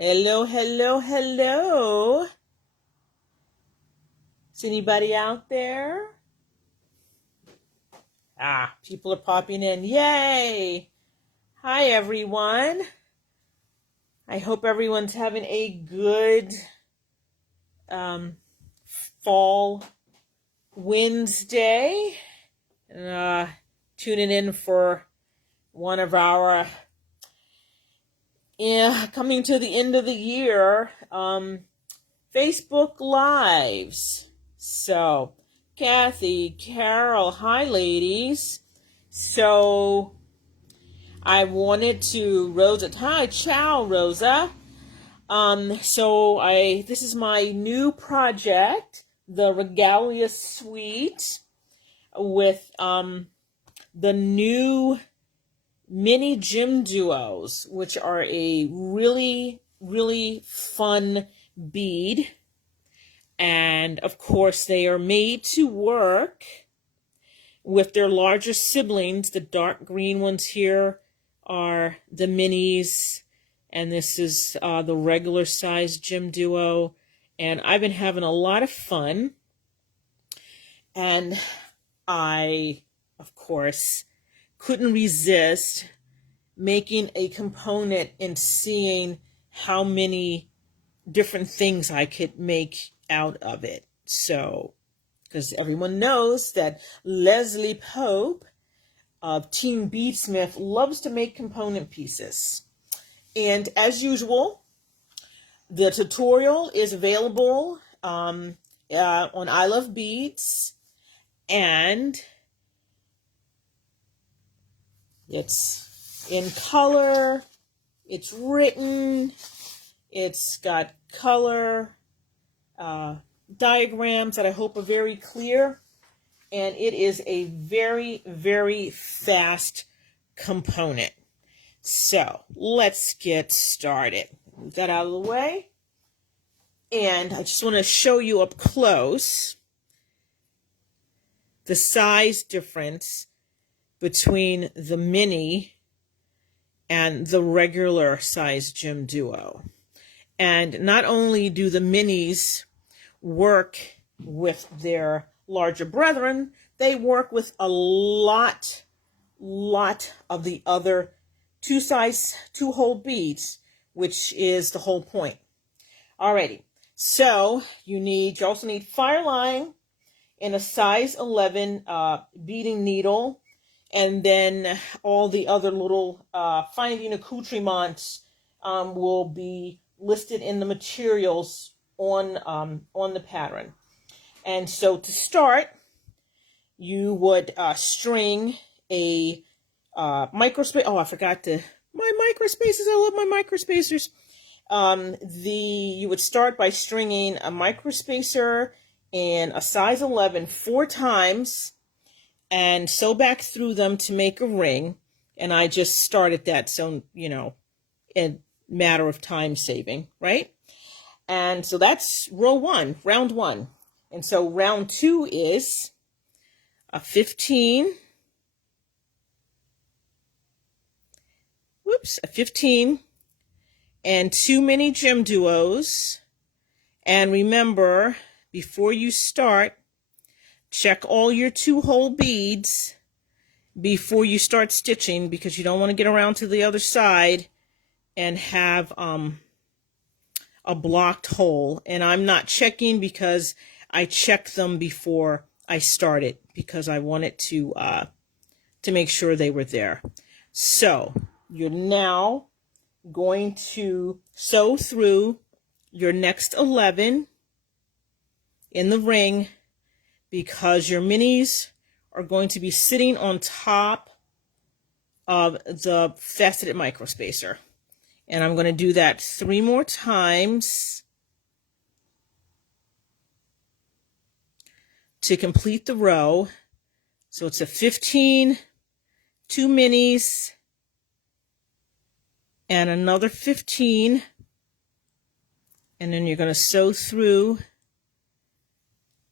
Hello, hello, hello. Is anybody out there? People are popping in. Yay! Hi, everyone. I hope everyone's having a good fall Wednesday. Tuning in for one of our coming to the end of the year Facebook Lives. So, Kathy, Carol, hi ladies. So, I wanted to, Rosa, hi, ciao, Rosa. This is my new project, the Regalia Suite, with the new mini GemDuos, which are a really, really fun bead. And of course, they are made to work with their larger siblings. The dark green ones here are the minis, and this is the regular size GemDuo. And I've been having a lot of fun. And I, of course, couldn't resist making a component and seeing how many different things I could make out of it. So, because everyone knows that Leslie Pope of Team Beadsmith loves to make component pieces. And as usual, the tutorial is available on I Love Beads, and it's in color, it's written, it's got color diagrams that I hope are very clear, and it is a very, very fast component. So let's get started. Move that out of the way, and I just want to show you up close the size difference between the mini and the regular size GemDuo. And not only do the minis work with their larger brethren, they work with a lot of the other two hole beads, which is the whole point. Alrighty, so you also need fire line and a size 11 beading needle, and then all the other little finding accoutrements will be listed in the materials on the pattern. And so to start, you would string a microspacer. Oh, I forgot my microspacers. I love my microspacers. You would start by stringing a microspacer and a size 11 4 times, and sew back through them to make a ring. And I just started that, so a matter of time saving, right? And so that's round one. And so round 2 is a 15 and 2 mini GemDuos. And remember, before you start, check all your 2-hole beads before you start stitching, because you don't want to get around to the other side and have a blocked hole. And I'm not checking because I checked them before I started, because I wanted to make sure they were there. So you're now going to sew through your next 11 in the ring, because your minis are going to be sitting on top of the faceted microspacer. And I'm going to do that 3 more times to complete the row. So it's a 15, 2 minis, and another 15. And then you're going to sew through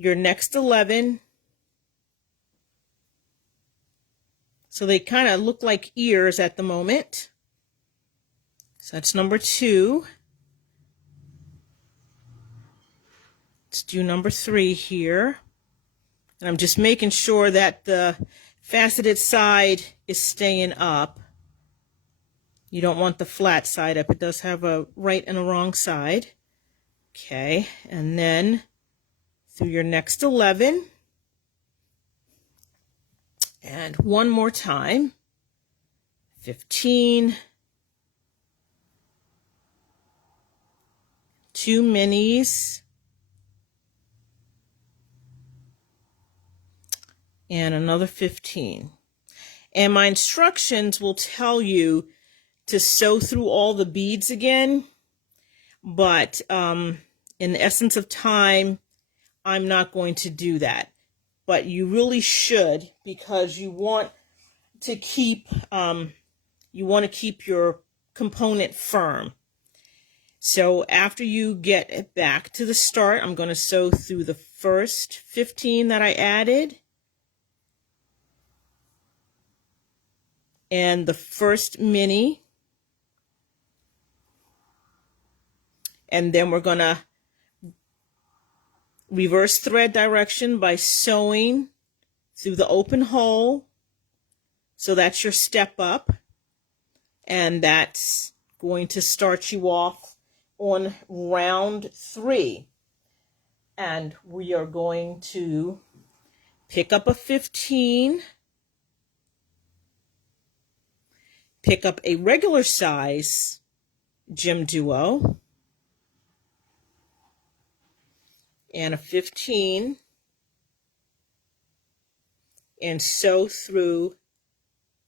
your next 11. So they kind of look like ears at the moment. So that's number 2. Let's do number 3 here. And I'm just making sure that the faceted side is staying up. You don't want the flat side up. It does have a right and a wrong side. Okay, and then through your next 11. And one more time. 15. 2 minis. And another 15. And my instructions will tell you to sew through all the beads again, but in the essence of time, I'm not going to do that. But you really should, because you want to keep your component firm. So after you get it back to the start, I'm going to sew through the first 15 that I added, and the first mini, and then we're going to reverse thread direction by sewing through the open hole. So that's your step up, and that's going to start you off on round 3. And we are going to pick up a 15, pick up a regular size GemDuo, and a 15, and sew through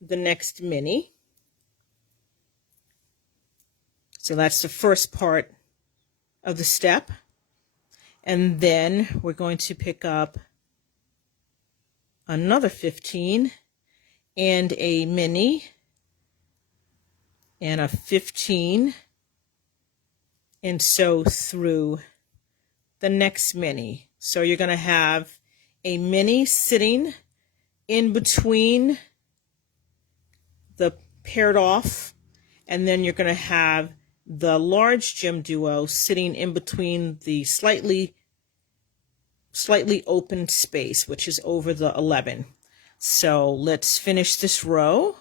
the next mini. So that's the first part of the step. And then we're going to pick up another 15 and a mini and a 15, and sew through the next mini. So you're going to have a mini sitting in between the paired off, and then you're going to have the large GemDuo sitting in between the slightly open space, which is over the 11. So let's finish this row.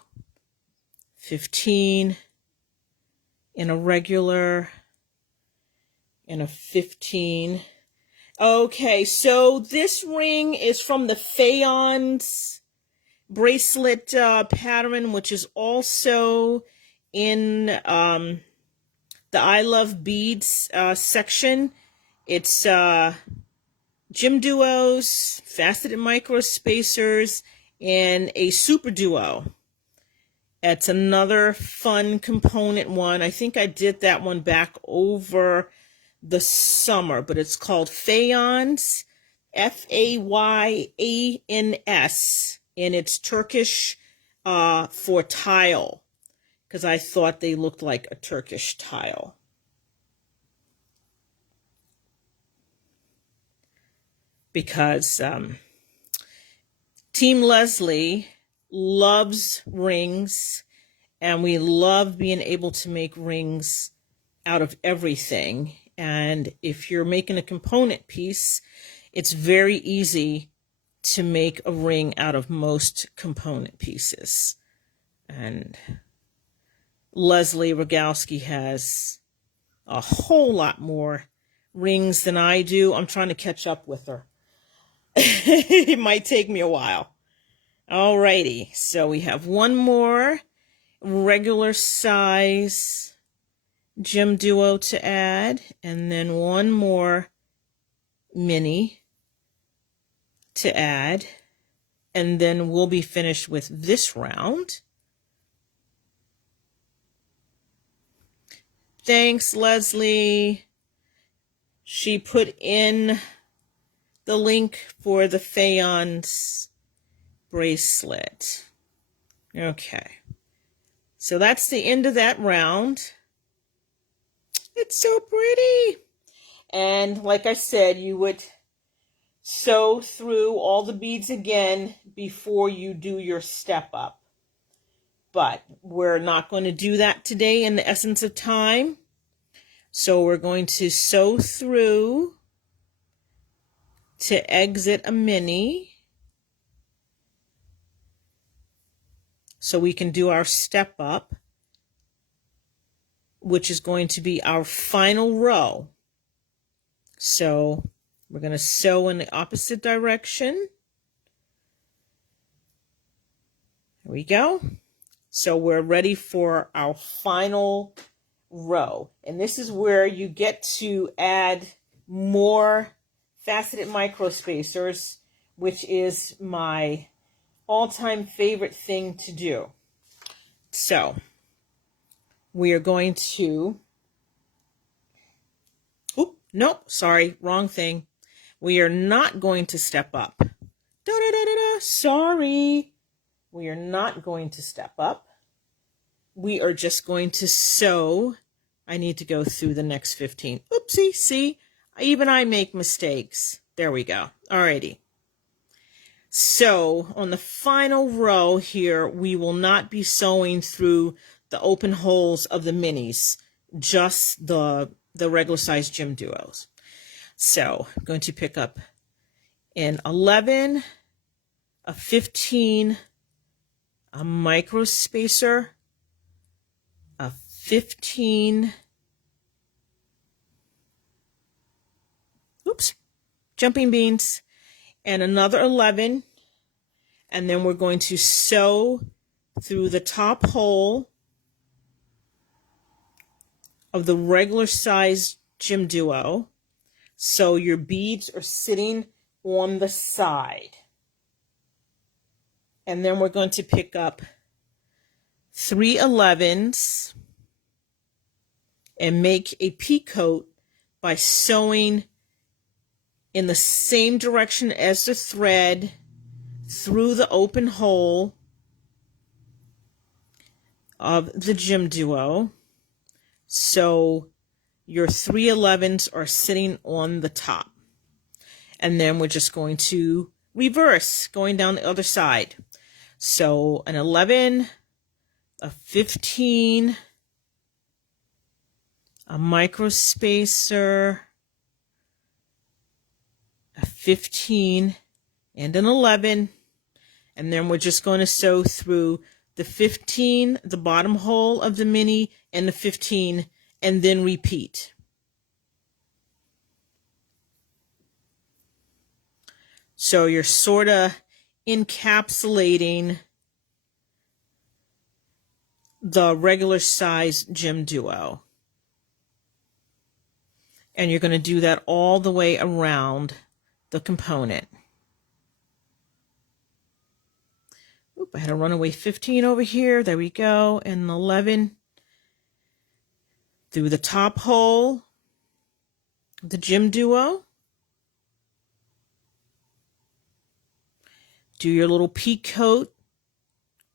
15 in a regular and a 15. Okay, so this ring is from the Faience bracelet pattern, which is also in the I Love Beads section. It's GemDuos, faceted micro spacers, and a super duo. It's another fun component one. I think I did that one back over the summer, but it's called Faience, F-A-Y-A-N-S, and it's Turkish for tile, because I thought they looked like a Turkish tile. Because Team Leslie loves rings, and we love being able to make rings out of everything. And if you're making a component piece, it's very easy to make a ring out of most component pieces. And Leslie Regalski has a whole lot more rings than I do. I'm trying to catch up with her. It might take me a while. Alrighty, so we have one more regular size GemDuo to add, and then one more mini to add, and then we'll be finished with this round. Thanks, Leslie. She put in the link for the Faience bracelet. Okay, so that's the end of that round. It's so pretty. And like I said, you would sew through all the beads again before you do your step up. But we're not going to do that today in the essence of time. So we're going to sew through to exit a mini so we can do our step up, which is going to be our final row. So we're going to sew in the opposite direction. There we go. So we're ready for our final row. And this is where you get to add more faceted micro spacers, which is my all-time favorite thing to do. So we are going to, nope, sorry, wrong thing. We are not going to step up. Sorry. We are not going to step up. We are just going to sew. I need to go through the next 15. Oopsie, see, even I make mistakes. There we go. Alrighty. So on the final row here, we will not be sewing through the open holes of the minis, just the regular size GemDuos. So I'm going to pick up an 11, a 15, a micro spacer, a 15, jumping beans, and another 11, and then we're going to sew through the top hole of the regular size GemDuo, so your beads are sitting on the side. And then we're going to pick up 3 11s and make a peacoat by sewing in the same direction as the thread through the open hole of the GemDuo. So your 3 11s are sitting on the top. And then we're just going to reverse, going down the other side. So an 11, a 15, a micro spacer, a 15, and an 11. And then we're just going to sew through the 15, the bottom hole of the mini, and the 15, and then repeat. So you're sort of encapsulating the regular size GemDuo. And you're going to do that all the way around the component. Oop, I had a runaway 15 over here. There we go. And an 11 through the top hole of the GemDuo. Do your little peacoat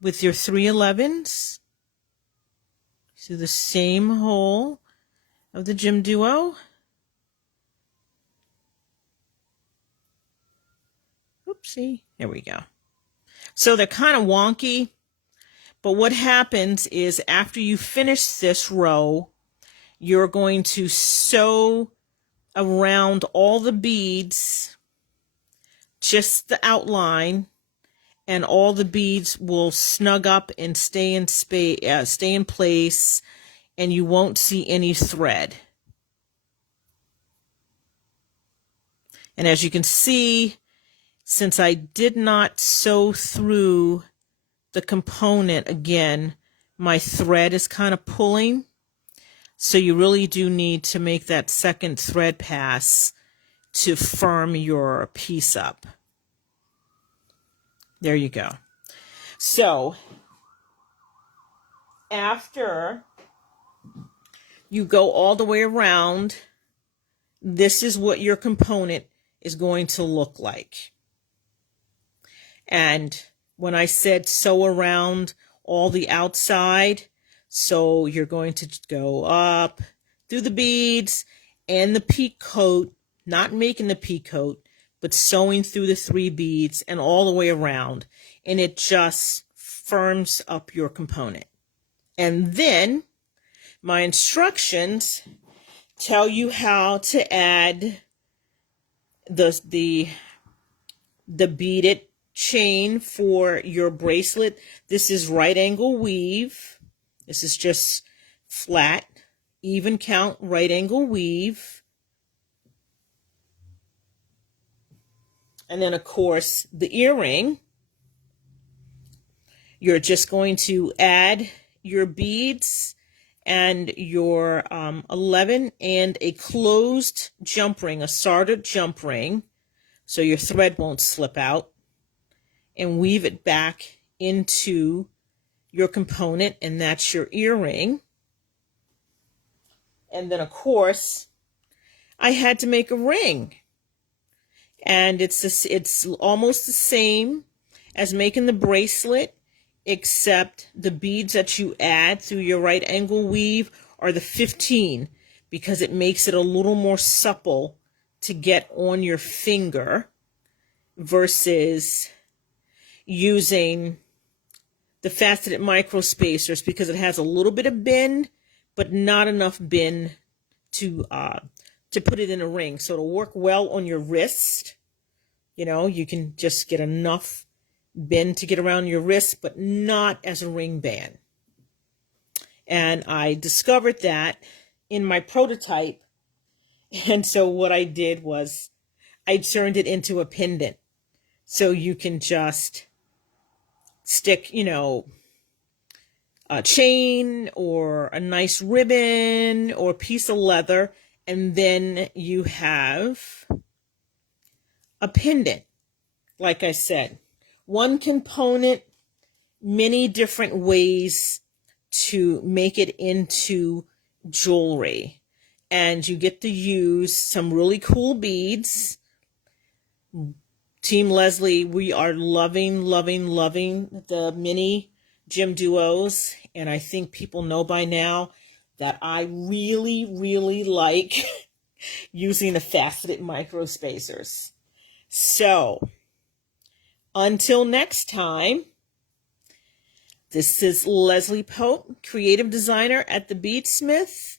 with your 3 11s through the same hole of the GemDuo. Oopsie, there we go. So they're kind of wonky, but what happens is after you finish this row, you're going to sew around all the beads, just the outline, and all the beads will snug up and stay in place, and you won't see any thread. And as you can see, since I did not sew through the component again, my thread is kind of pulling. So you really do need to make that second thread pass to firm your piece up. There you go. So after you go all the way around, this is what your component is going to look like. And when I said sew around all the outside, so you're going to go up through the beads and the peacoat, not making the peacoat, but sewing through the 3 beads and all the way around. And it just firms up your component. And then my instructions tell you how to add the beaded chain for your bracelet. This is right angle weave. This is just flat, even count right angle weave. And then, of course, the earring. You're just going to add your beads and your 11 and a closed jump ring, a soldered jump ring, so your thread won't slip out, and weave it back into your component, and that's your earring. And then, of course, I had to make a ring, and it's almost the same as making the bracelet, except the beads that you add through your right angle weave are the 15, because it makes it a little more supple to get on your finger versus using the faceted micro spacers, because it has a little bit of bend but not enough bend to put it in a ring. So it'll work well on your wrist. You know, you can just get enough bend to get around your wrist, but not as a ring band. And I discovered that in my prototype. And so what I did was I turned it into a pendant. So you can just stick, you know, a chain or a nice ribbon or a piece of leather, and then you have a pendant. Like I said, one component, many different ways to make it into jewelry. And you get to use some really cool beads. Team Leslie, we are loving, loving, loving the mini GemDuos. And I think people know by now that I really, really like using the faceted micro spacers. So, until next time, this is Leslie Pope, creative designer at the Beadsmith,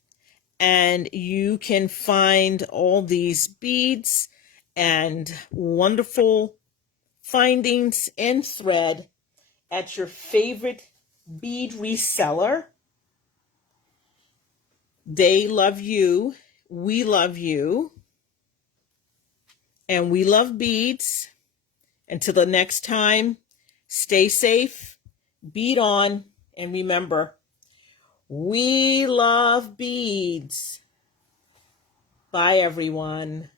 and you can find all these beads and wonderful findings in thread at your favorite bead reseller. They love you, we love you, and we love beads. Until the next time, stay safe, bead on, and remember, we love beads. Bye, everyone.